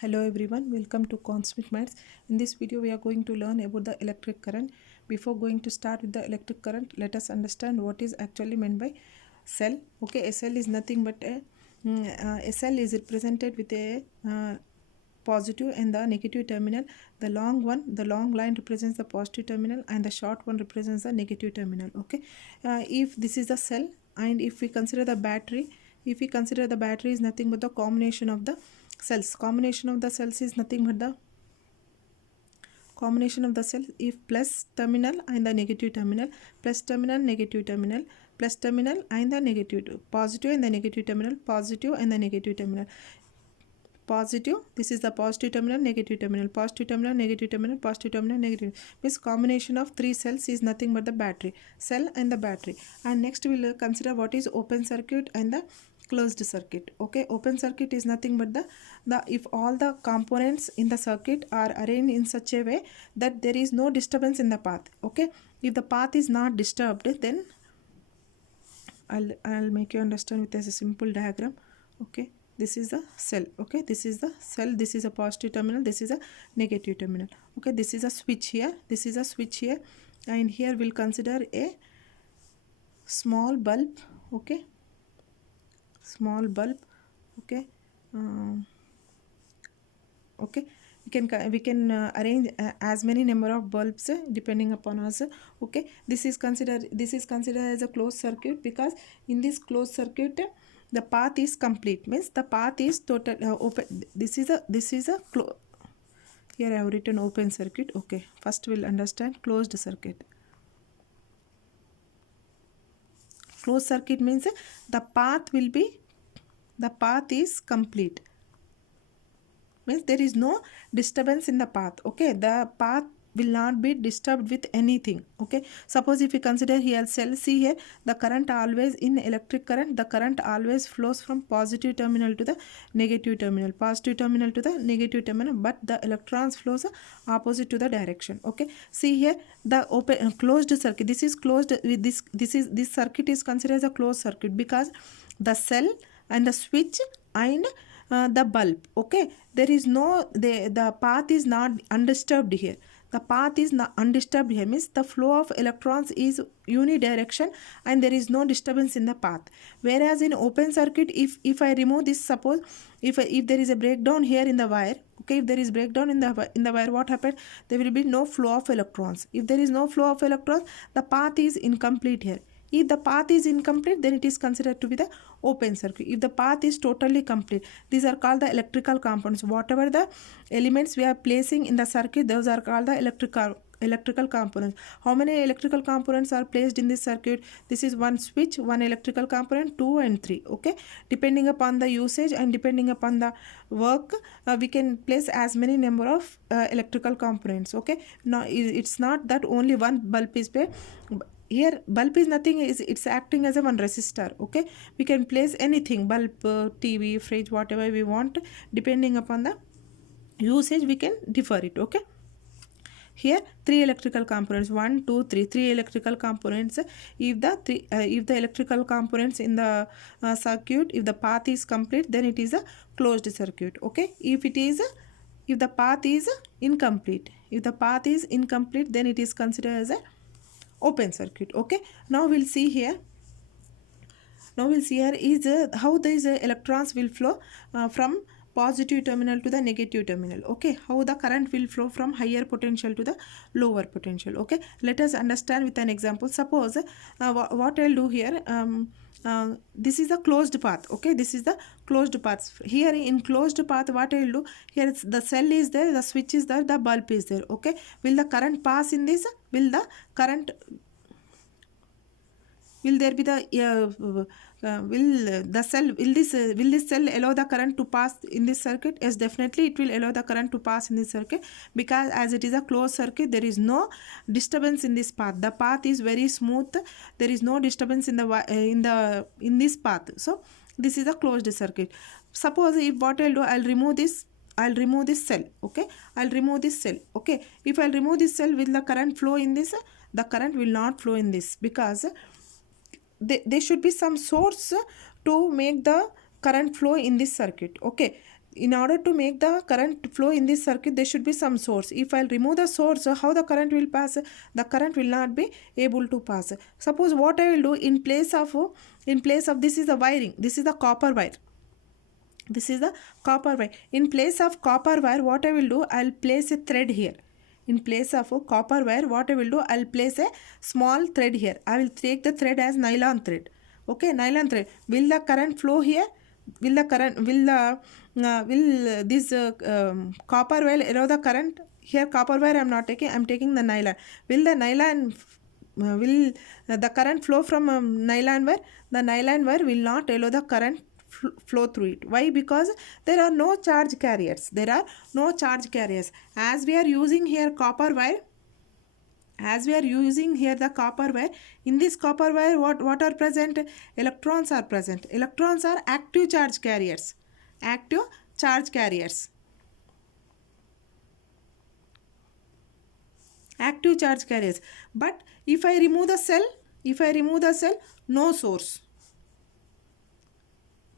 Hello everyone, welcome to Cosmic Maths. In this video we are going to learn about the electric current. Before going to start with the electric current, let us understand what is actually meant by cell. Okay, a cell is nothing but a cell is represented with a positive and the negative terminal. The long line represents the positive terminal and the short one represents the negative terminal. Okay, if this is the cell and if we consider the battery, is nothing but the combination of the cells. Combination of the cells is nothing but the combination of the cell if plus terminal and the negative terminal, plus terminal, negative terminal, plus terminal and the negative, positive and the negative terminal, positive and the negative terminal, positive, this is the positive terminal, negative terminal, positive terminal, negative terminal, positive terminal, negative. Means combination of three cells is nothing but the battery, cell and the battery. And next we will consider what is open circuit and the closed circuit. Okay, open circuit is nothing but the if all the components in the circuit are arranged in such a way that there is no disturbance in the path. Okay, if the path is not disturbed, then I'll make you understand with a simple diagram. Okay, this is the cell. Okay, this is the cell, this is a positive terminal, this is a negative terminal. Okay, this is a switch here, this is a switch here, and here we'll consider a small bulb. Okay, small bulb. Okay, okay, we can arrange as many number of bulbs depending upon us. Okay, this is considered as a closed circuit, because in this closed circuit the path is complete, means the path is total open. This is a here I have written open circuit. Okay, first we'll understand closed circuit. Closed circuit means the path is complete, means there is no disturbance in the path. Okay, the path will not be disturbed with anything. Okay, suppose if we consider here cell, see here the current always in electric current, the current always flows from positive terminal to the negative terminal, positive terminal to the negative terminal, but the electrons flows opposite to the direction. Okay, see here the open closed circuit, this is closed with this circuit is considered as a closed circuit because the cell and the switch and the bulb. Okay, there is no the path is not undisturbed here. The path is not undisturbed here, means the flow of electrons is unidirection and there is no disturbance in the path. Whereas in open circuit, if I remove this, suppose if there is a breakdown here in the wire. Okay, if there is breakdown in the wire, what happened? There will be no flow of electrons. If there is no flow of electrons, the path is incomplete here. If the path is incomplete, then it is considered to be the open circuit. If the path is totally complete, these are called the electrical components. Whatever the elements we are placing in the circuit, those are called the electrical components. How many electrical components are placed in this circuit? This is one switch, one electrical component, 2 and 3. Okay, depending upon the usage and depending upon the work, we can place as many number of electrical components. Okay, now it's not that only one bulb is there. Here bulb is nothing, it's acting as a one resistor. Okay, we can place anything, bulb, TV, fridge, whatever we want, depending upon the usage we can differ it. Okay, here three electrical components, 1 2 3, three electrical components. If the electrical components in the circuit, if the path is complete, then it is a closed circuit. Okay, if the path is incomplete, then it is considered as a open circuit. Okay, now we'll see here is how these electrons will flow from positive terminal to the negative terminal. Okay, how the current will flow from higher potential to the lower potential. Okay, let us understand with an example. Suppose what I'll do here, this is a closed path. Okay, this is the closed path. Here in closed path, what I will do here, it's the cell is there, the switch is there, the bulb is there. Okay, will the current pass in this? Will there be the will this cell allow the current to pass in this circuit? Yes, definitely it will allow the current to pass in this circuit, because as it is a closed circuit, there is no disturbance in this path. The path is very smooth, there is no disturbance in this path. So this is a closed circuit. Suppose if what I'll do, I'll remove this cell. Okay, I'll remove this cell. Okay, if I'll remove this cell, will the current flow in this? The current will not flow in this, because there should be some source to make the current flow in this circuit. Okay, in order to make the current flow in this circuit, there should be some source. If I'll remove the source, how the current will pass? The current will not be able to pass. Suppose what I will do, in place of this is the wiring, this is the copper wire. This is the copper wire. In place of copper wire, what I will do, I'll place a thread here. In place of a copper wire, what I will do, I'll place a small thread here. I will take the thread as nylon thread. Okay, nylon thread. Will the current flow here? Will the current, will this copper wire allow the current? Here copper wire I am not taking, I am taking the nylon. Will the nylon, will the current flow from nylon wire? The nylon wire will not allow the current flow through it. Why? Because there are no charge carriers. There are no charge carriers. As we are using here copper wire, as we are using here the copper wire, in this copper wire what are present? Electrons are present. Electrons are active charge carriers. Active charge carriers. Active charge carriers. But if I remove the cell, no source.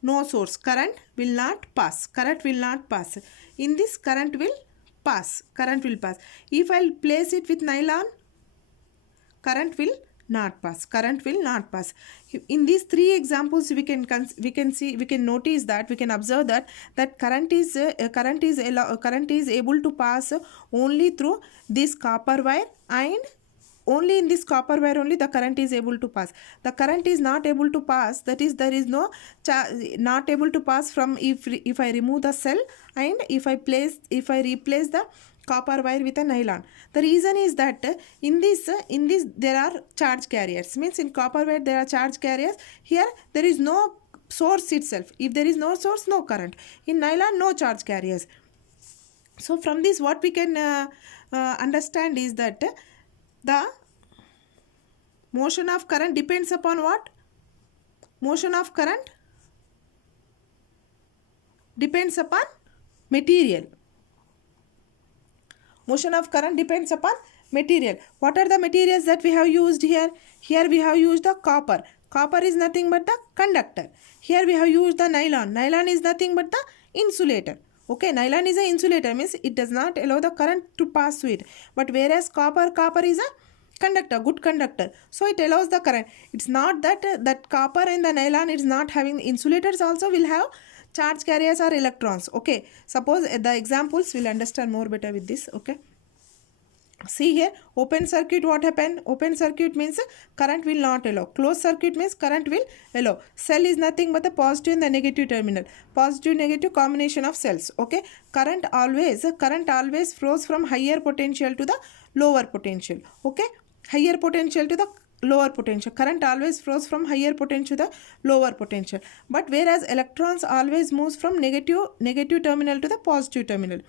No source. Current will not pass. Current will not pass. In this, current will pass. Current will pass. If I place it with nylon, current will not pass. Current will not pass. In these three examples, we can notice that, we can observe that current is able to pass only through this copper wire, and only in this copper wire only the current is able to pass. The current is not able to pass, that is, there is no not able to pass from if I remove the cell and if I replace the copper wire with a nylon. The reason is that in this there are charge carriers. Means in copper wire there are charge carriers. Here there is no source itself. If there is no source, no current. In nylon, no charge carriers. So from this, what we can understand is that the motion of current depends upon what? Motion of current depends upon material. Motion of current depends upon material. What are the materials that we have used here? Here we have used the copper. Copper is nothing but the conductor. Here we have used the nylon. Nylon is nothing but the insulator. Okay, nylon is an insulator, means it does not allow the current to pass through it. But whereas copper is a conductor, good conductor. So it allows the current. It's not that copper and the nylon is not having, insulators also will have charge carriers or electrons. Okay, suppose the examples will understand more better with this. Okay, see here, open circuit, what happened? Open circuit means current will not allow. Closed circuit means current will allow. Cell is nothing but the positive and the negative terminal. Positive negative combination of cells. Okay, current always flows from higher potential to the lower potential. Okay, higher potential to the lower potential. Current always flows from higher potential to the lower potential. But whereas electrons always moves from negative terminal to the positive terminal.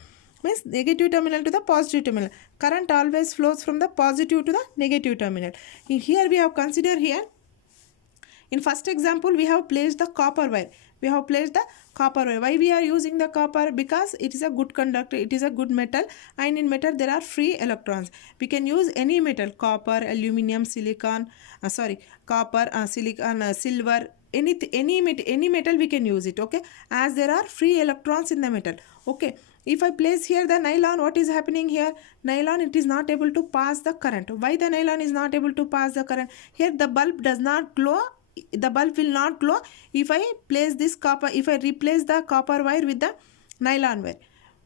Means negative terminal to the positive terminal. Current always flows from the positive to the negative terminal. Here we have considered here. In first example, we have placed the copper wire. We have placed the copper wire. Why we are using the copper? Because it is a good conductor. It is a good metal, and in metal there are free electrons. We can use any metal: copper, aluminum, silicon. Copper, silicon, silver. Any metal we can use it. Okay, as there are free electrons in the metal. Okay. If I place here the nylon, what is happening here? Nylon, it is not able to pass the current. Why the nylon is not able to pass the current? Here the bulb does not glow. The bulb will not glow if I place this copper, if I replace the copper wire with the nylon wire.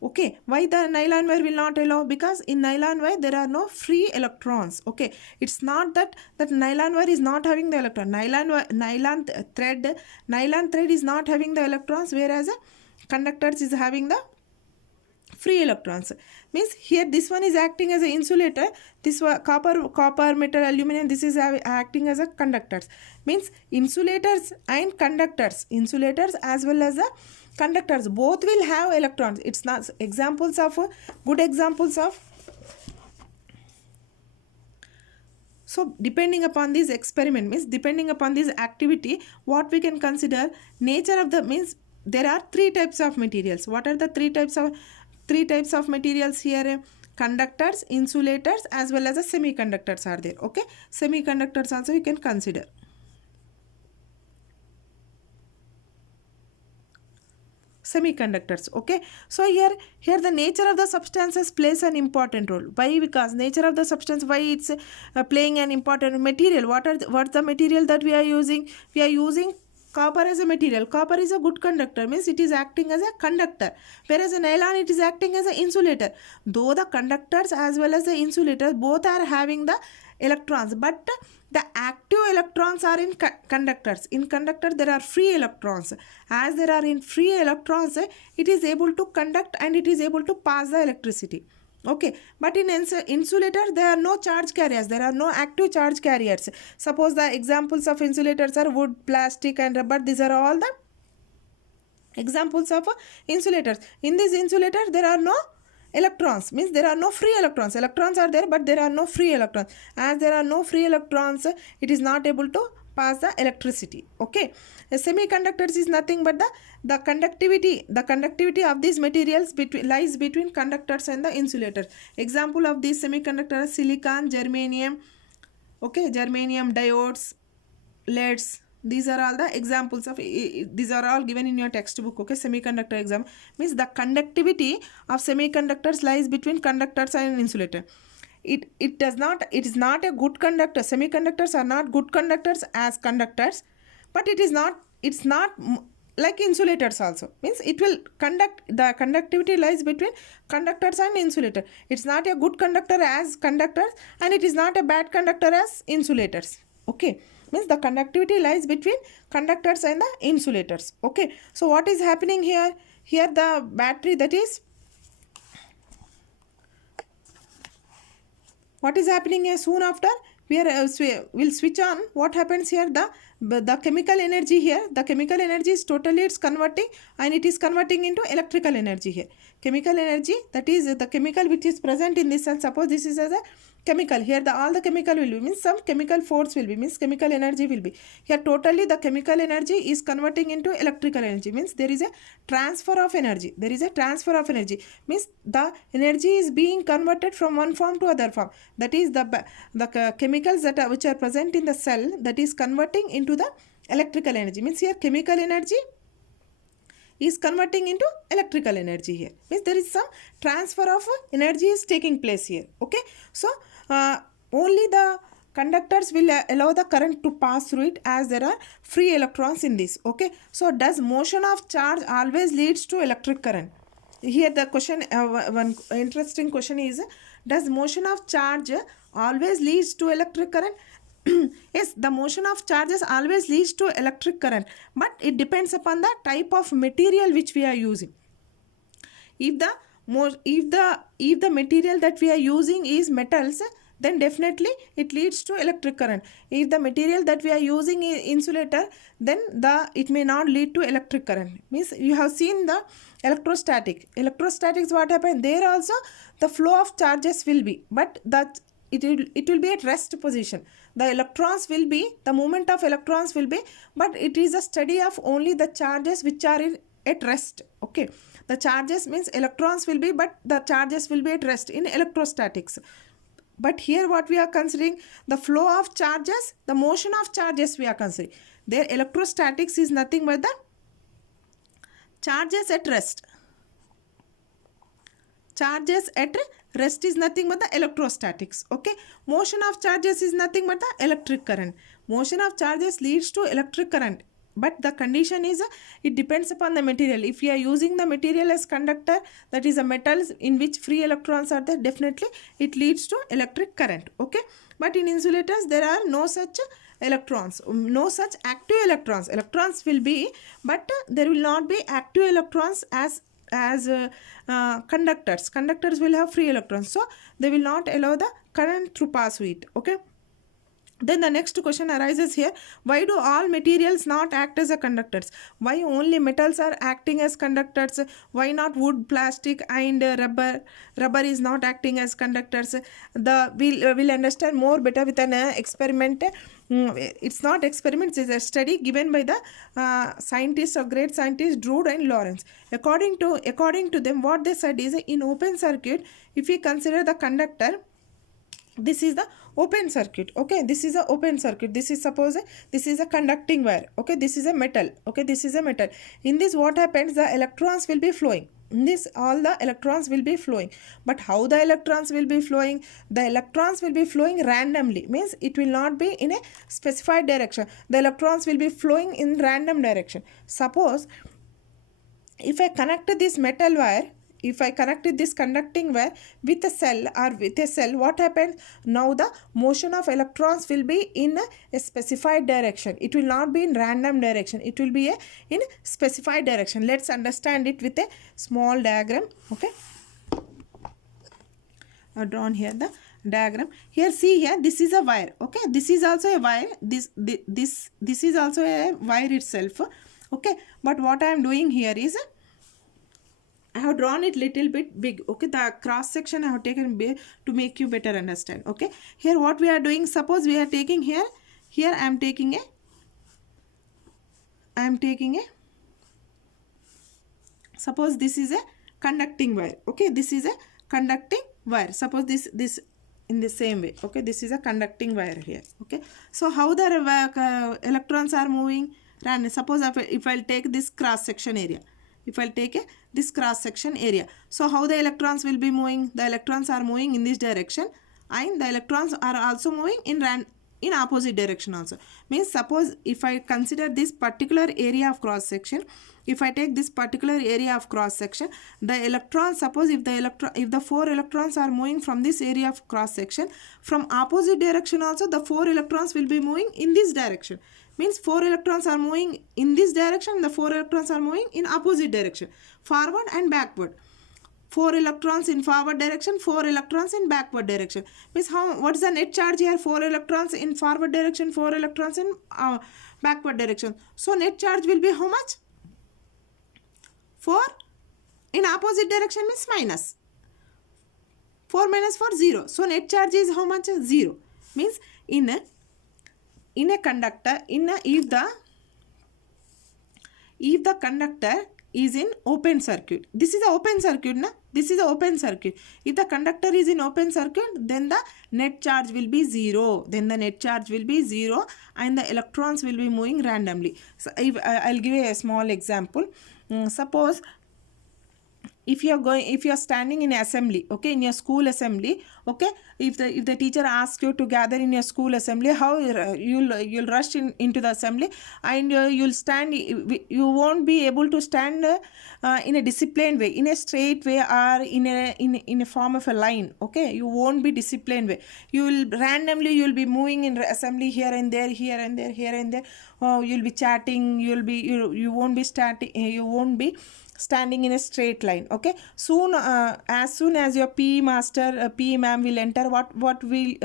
Okay, why the nylon wire will not allow? Because in nylon wire there are no free electrons. Okay, it's not that nylon wire is not having the electron. Nylon thread is not having the electrons, whereas conductors is having the free electrons. Means here this one is acting as an insulator. This copper, metal, aluminum, this is acting as a conductors. Means insulators and conductors, insulators as well as the conductors, both will have electrons. It's not examples of good examples of. So depending upon this experiment, means depending upon this activity, what we can consider nature of the, means there are three types of materials. What are the three types of materials here? Conductors, insulators, as well as the semiconductors are there. Okay, semiconductors also you can consider. semiconductors. Okay, so here the nature of the substances plays an important role. Why? Because nature of the substance, why it's playing an important material. What's the material that we are using? We are using copper as a material. Copper is a good conductor, means it is acting as a conductor, whereas a nylon, it is acting as an insulator. Though the conductors as well as the insulators both are having the electrons, but the active electrons are in conductors. In conductor there are free electrons. As there are in free electrons, it is able to conduct and it is able to pass the electricity. Okay, but in insulator there are no charge carriers, there are no active charge carriers. Suppose the examples of insulators are wood, plastic and rubber. These are all the examples of insulators. In this insulator there are no electrons, means there are no free electrons. Electrons are there but there are no free electrons. As there are no free electrons, it is not able to pass the electricity. Okay, semiconductors is nothing but the conductivity of these materials lies between conductors and the insulators. Example of these semiconductors: silicon, germanium. Okay, germanium, diodes, LEDs. These are all the examples of, these are all given in your textbook. Okay, semiconductor exam means the conductivity of semiconductors lies between conductors and insulator. It is not a good conductor. Semiconductors are not good conductors as conductors, but it's not like insulators also, means it will conduct. The conductivity lies between conductors and insulator. It's not a good conductor as conductors and it is not a bad conductor as insulators. Okay, means the conductivity lies between conductors and the insulators. Okay, so what is happening here? Here the battery, that is, what is happening here? Soon after we are will switch on. What happens here? The chemical energy here, the chemical energy is totally, it's converting, and it is converting into electrical energy here. Chemical energy, that is the chemical which is present in this cell. Suppose this is as a chemical. Here all the chemical will be, means some chemical force will be, means chemical energy will be. Here totally the chemical energy is converting into electrical energy, means there is a transfer of energy. There is a transfer of energy, means the energy is being converted from one form to other form. That is the chemicals which are present in the cell, that is converting into the electrical energy. Means here chemical energy is converting into electrical energy here, means there is some transfer of energy is taking place here. Okay, so only the conductors will allow the current to pass through it, as there are free electrons in this. Okay, so does motion of charge always leads to electric current? Here the question, one interesting question is, does motion of charge always leads to electric current? Yes, the motion of charges always leads to electric current, but it depends upon the type of material which we are using. If the material that we are using is metals, then definitely it leads to electric current. If the material that we are using is insulator, then it may not lead to electric current. Means you have seen the electrostatics, what happened there also, the flow of charges will be, but it will be at rest position. The electrons will be, the movement of electrons will be, but it is a study of only the charges which are at rest. Okay, the charges means electrons will be, but the charges will be at rest in electrostatics. But here what we are considering, the flow of charges, the motion of charges we are considering. There electrostatics is nothing but the charges at rest. Charges at rest is nothing but the electrostatics. Okay, motion of charges is nothing but the electric current. Motion of charges leads to electric current, but the condition is it depends upon the material. If you are using the material as conductor, that is a metals in which free electrons are there, definitely it leads to electric current. Okay, but in insulators there are no such electrons, no such active electrons. Electrons will be, but there will not be active electrons as conductors. Conductors will have free electrons, so they will not allow the current to pass through it. Okay, then the next question arises here, why do all materials not act as a conductors? Why only metals are acting as conductors? Why not wood, plastic and rubber is not acting as conductors? We'll understand more better with an experiment. It's not experiment, it's a study given by the scientists or great scientists Drude and Lorentz. According to them, what they said is, in open circuit, if we consider the conductor, this is the open circuit. Okay, this is a open circuit. This is, suppose this is a conducting wire. Okay, this is a metal. Okay, this is a metal. In this, what happens, the electrons will be flowing. In this, all the electrons will be flowing. But how the electrons will be flowing? The electrons will be flowing randomly, means it will not be in a specified direction. The electrons will be flowing in random direction. Suppose if I connect this metal wire, if I connected this conducting wire with a cell, what happens? Now the motion of electrons will be in a specified direction. It will not be in random direction. It will be in specified direction. Let's understand it with a small diagram. Okay, I've drawn here the diagram. Here, see here, this is a wire. Okay, this is also a wire. This is also a wire itself. Okay, but what I am doing here is, I have drawn it little bit big. Okay, the cross section I have taken to make you better understand. Okay, here what we are doing, suppose we are taking here I am taking a suppose this is a conducting wire. Okay, this is a conducting wire. Suppose this in the same way. Okay, this is a conducting wire here. Okay, so how the electrons are moving? Random. Suppose if I'll take this cross section area. If I'll take this cross section area, so how the electrons will be moving? The electrons are moving in this direction, and the electrons are also moving in opposite direction also. Means, suppose if I consider this particular area of cross section, if I take this particular area of cross section, the electrons, suppose if the 4 electrons are moving from this area of cross section, from opposite direction also the 4 electrons will be moving in this direction. Means 4 electrons are moving in this direction, the 4 electrons are moving in opposite direction, forward and backward. 4 electrons in forward direction, 4 electrons in backward direction. Means what is the net charge here? 4 electrons in forward direction, 4 electrons in backward direction. So net charge will be how much? 4 in opposite direction means minus. 4 minus 4, 0. So net charge is how much? 0. Means in a conductor, if the conductor is in open circuit, this is an open circuit, na? This is an open circuit. If the conductor is in open circuit, then the net charge will be 0. Then the net charge will be 0 and the electrons will be moving randomly. So I'll give you a small example. Suppose if you are standing in assembly, okay, in your school assembly, okay, if the teacher asks you to gather in your school assembly, how you'll rush into the assembly, and you'll stand, you won't be able to stand in a disciplined way, in a straight way, or in a form of a line. Okay, you won't be disciplined way. You'll be moving in assembly here and there, here and there, here and there. You'll be chatting, you won't be standing in a straight line. Okay, as soon as your PE master, PE ma'am will enter, what you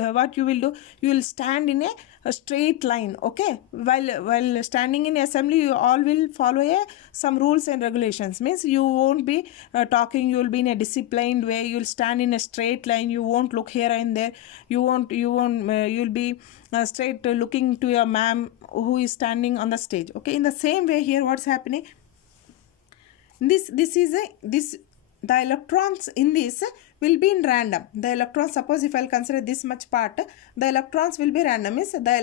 will do, you will stand in a straight line. Okay, while standing in assembly, you all will follow some rules and regulations. Means you won't be talking, you will be in a disciplined way, you will stand in a straight line, you won't look here and there, you'll be straight looking to your ma'am who is standing on the stage. Okay, in the same way here, what's happening, the electrons in this will be in random. The electrons, suppose if I'll consider this much part, the electrons will be random. Means the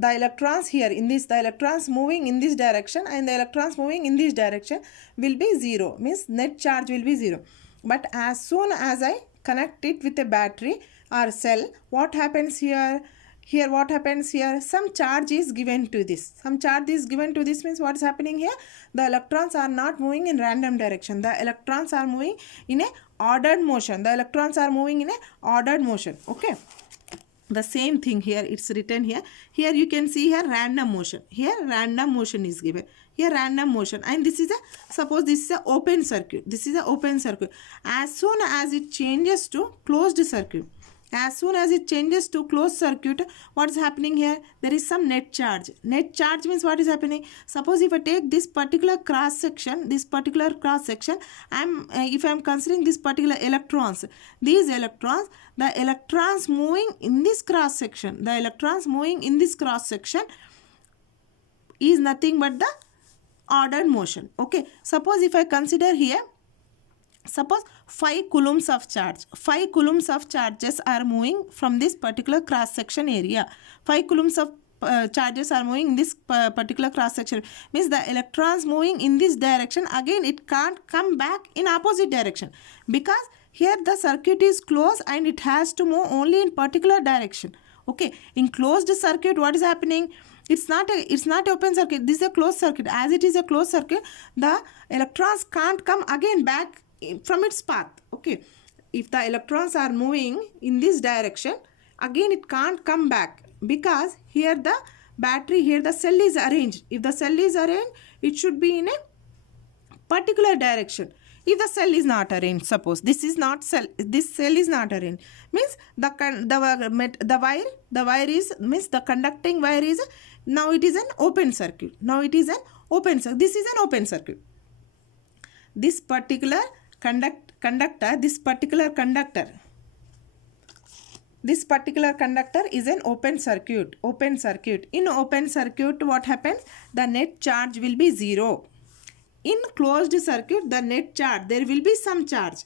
electrons here in this, the electrons moving in this direction and the electrons moving in this direction will be 0. Means net charge will be 0. But as soon as I connect it with a battery or cell, what happens here? What happens here? Some charge is given to this. Means what is happening here? The electrons are not moving in random direction. The electrons are moving in a ordered motion. Okay. The same thing here, it's written here. Here you can see here random motion. Here random motion is given. Here random motion. And this is suppose this is an open circuit. As soon as it changes to closed circuit, what is happening here? There is some net charge. Net charge means what is happening? Suppose if I take this particular cross section, if I am considering this particular electrons, these electrons, the electrons moving in this cross section, is nothing but the ordered motion. Okay, suppose if I consider here, Suppose 5 coulombs of charge. 5 coulombs of charges are moving from this particular cross section area. 5 coulombs of charges are moving in this particular cross section. Means the electrons moving in this direction, again it can't come back in opposite direction, because here the circuit is closed and it has to move only in particular direction. Okay, in closed circuit, what is happening? It's not open circuit. This is a closed circuit. As it is a closed circuit, the electrons can't come again back from its path. Okay, if the electrons are moving in this direction, again it can't come back, because here the battery, here the cell is arranged. If the cell is arranged, it should be in a particular direction. If the cell is not arranged, suppose this is not cell, this cell is not arranged, means the wire is, means the conducting wire is, now it is an open circuit. Now it is an open circuit. This is an open circuit. This particular conductor is an open circuit. In open circuit, what happens? The net charge will be 0. In closed circuit, the net charge, there will be some charge.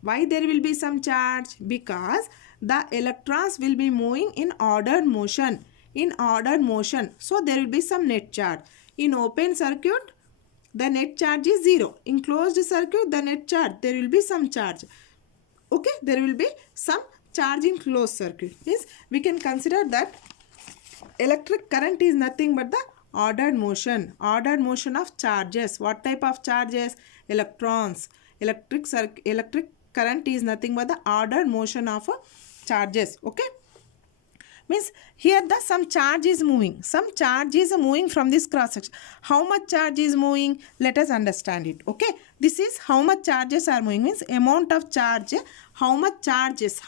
Why there will be some charge? Because the electrons will be moving in ordered motion. So there will be some net charge. In open circuit, the net charge is 0. In closed circuit, the net charge, there will be some charge. Okay, there will be some charge in closed circuit. Means we can consider that electric current is nothing but the ordered motion of charges. What type of charges? Electrons. Electric current is nothing but the ordered motion of charges. Okay, means here the some charge is moving from this cross section. How much charge is moving? Let us understand it. Okay, this is how much charges are moving, means amount of charge, how much charges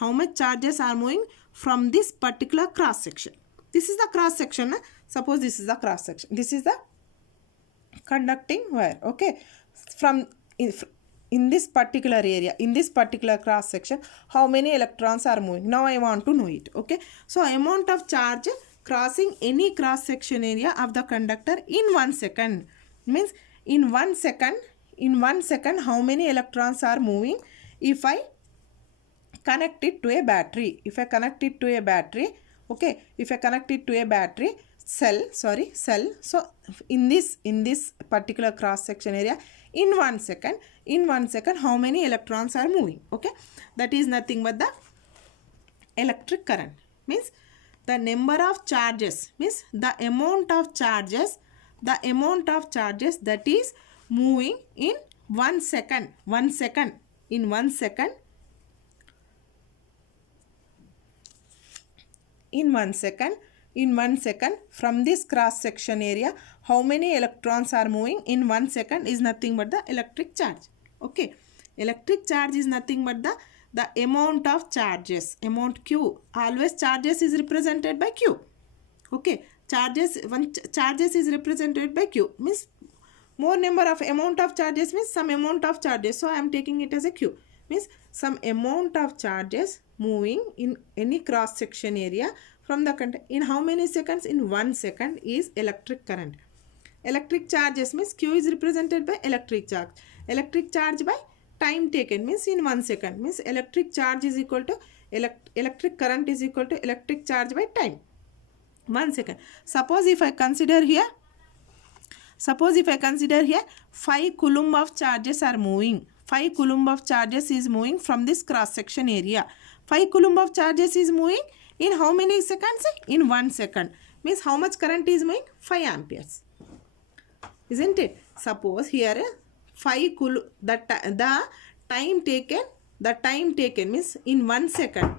are moving from this particular cross section. This is the cross section. Suppose this is the cross section. This is the conducting wire. Okay, from in this particular area, in this particular cross section, how many electrons are moving? Now I want to know it. Okay, so amount of charge crossing any cross section area of the conductor in 1 second, means in 1 second, how many electrons are moving? If I connect it to a battery, okay, if I connect it to a battery cell, so in this particular cross section area, in 1 second, how many electrons are moving? Okay, that is nothing but the electric current. Means the number of charges, means the amount of charges that is moving in 1 second. In 1 second, from this cross section area, how many electrons are moving in 1 second is nothing but the electric charge. Okay, electric charge is nothing but the amount of charges, amount Q. Always charges is represented by Q. Okay, charges is represented by Q, means more number of amount of charges means some amount of charges. So I am taking it as a Q, means some amount of charges moving in any cross section area from the conductor. In how many seconds? In 1 second is electric current. Electric charges means Q is represented by electric charge. Electric charge by time taken, means in 1 second, means electric charge is equal to electric current is equal to electric charge by time. 1 second. Suppose if I consider here 5 coulomb of charges are moving. 5 coulomb of charges is moving from this cross section area. 5 coulomb of charges is moving in how many seconds? In 1 second. Means how much current is moving? 5 amperes. Isn't it? Suppose here 5 coulomb, the time taken means in 1 second,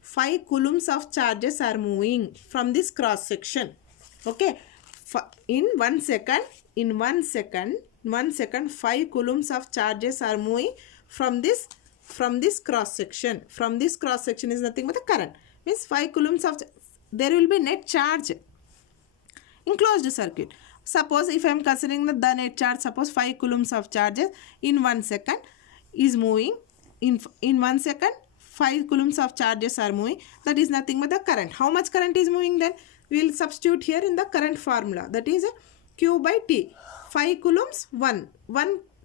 5 coulombs of charges are moving from this cross section. Okay, in 1 second, 5 coulombs of charges are moving from this cross section. From this cross section is nothing but the current. Means 5 coulombs of, there will be net charge in closed circuit. Suppose if I am considering the net charge, suppose 5 coulombs of charges in 1 second is moving. In 1 second, 5 coulombs of charges are moving. That is nothing but the current. How much current is moving then? We will substitute here in the current formula. That is Q by T. 5 coulombs, 1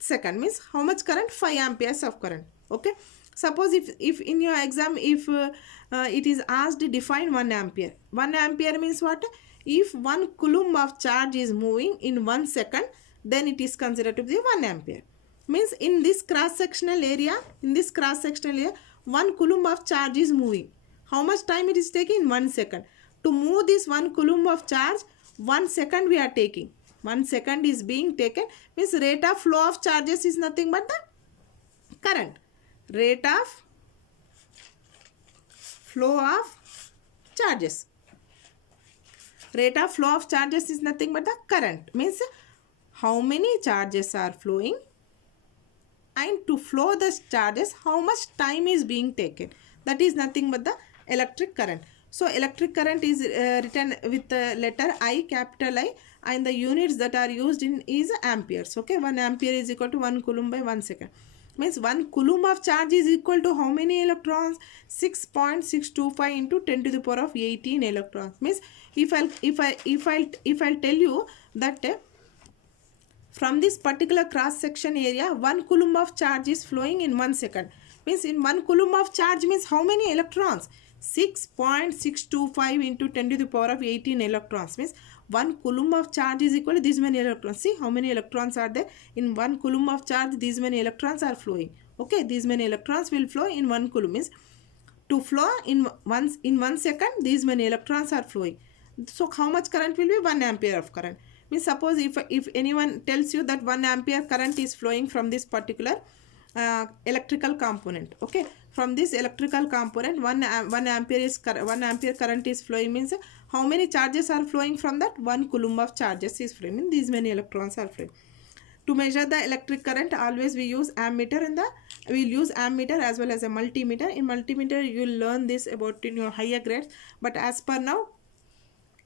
second, means how much current? 5 amperes of current. Okay, suppose if in your exam, if it is asked define 1 ampere. 1 ampere means what? If 1 coulomb of charge is moving in 1 second, then it is considered to be 1 ampere. Means in this cross sectional area, 1 coulomb of charge is moving. How much time it is taking? 1 second. To move this 1 coulomb of charge, 1 second we are taking. 1 second is being taken, means rate of flow of charges is nothing but the current. Rate of flow of charges. Rate of flow of charges is nothing but the current. Means how many charges are flowing, and to flow the charges, how much time is being taken. That is nothing but the electric current. So electric current is written with the letter I, capital I, and the units that are used in is amperes. Okay, 1 ampere is equal to 1 coulomb by 1 second. Means 1 coulomb of charge is equal to how many electrons? 6.625 into 10 to the power of 18 electrons. Means if I'll tell you that from this particular cross section area, 1 coulomb of charge is flowing in 1 second. Means in 1 coulomb of charge means how many electrons? 6.625 into 10 to the power of 18 electrons. Means 1 coulomb of charge is equal to this many electrons. See how many electrons are there? In 1 coulomb of charge, these many electrons are flowing. Okay, these many electrons will flow in 1 coulomb. Means to flow in 1 second, these many electrons are flowing. So how much current will be? 1 ampere of current. Means suppose if anyone tells you that 1 ampere current is flowing from this particular electrical component. Okay, from this electrical component, 1 ampere current is flowing, means how many charges are flowing from that? 1 coulomb of charges is flowing, means these many electrons are flowing. To measure the electric current, always we use ammeter, and we will use ammeter as well as a multimeter. In multimeter you will learn this about in your higher grades, but as per now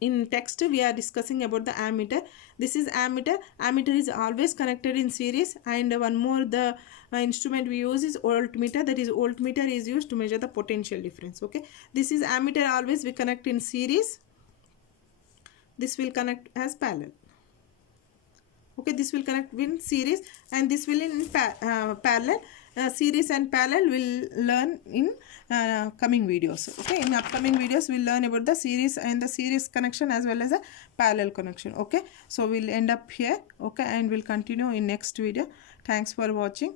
in text we are discussing about the ammeter. This is ammeter. Ammeter is always connected in series, and one more the instrument we use is voltmeter. That is voltmeter is used to measure the potential difference. Okay, this is ammeter, always we connect in series. This will connect as parallel. Okay, this will connect in series, and this will in parallel. Series and parallel will learn in coming videos. Okay, in upcoming videos we'll learn about the series and the series connection as well as a parallel connection. Okay, so we'll end up here. Okay, and we'll continue in next video. Thanks for watching.